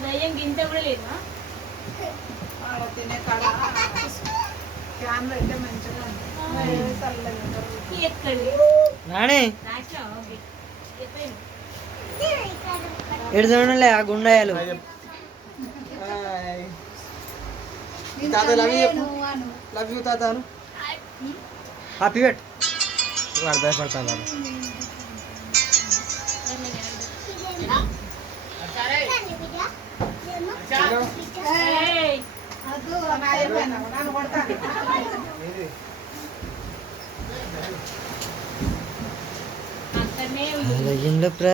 దయ్యం గింత కూడా లేదా తినే కాడ క్యాన్ అయితే మంచిగా ఎడుదోనలే ఆ గుండాయాలు తాత లవ్ యూ తాతను హ్యాపీ బట్ వాడు భయపడతాను అక్కడనే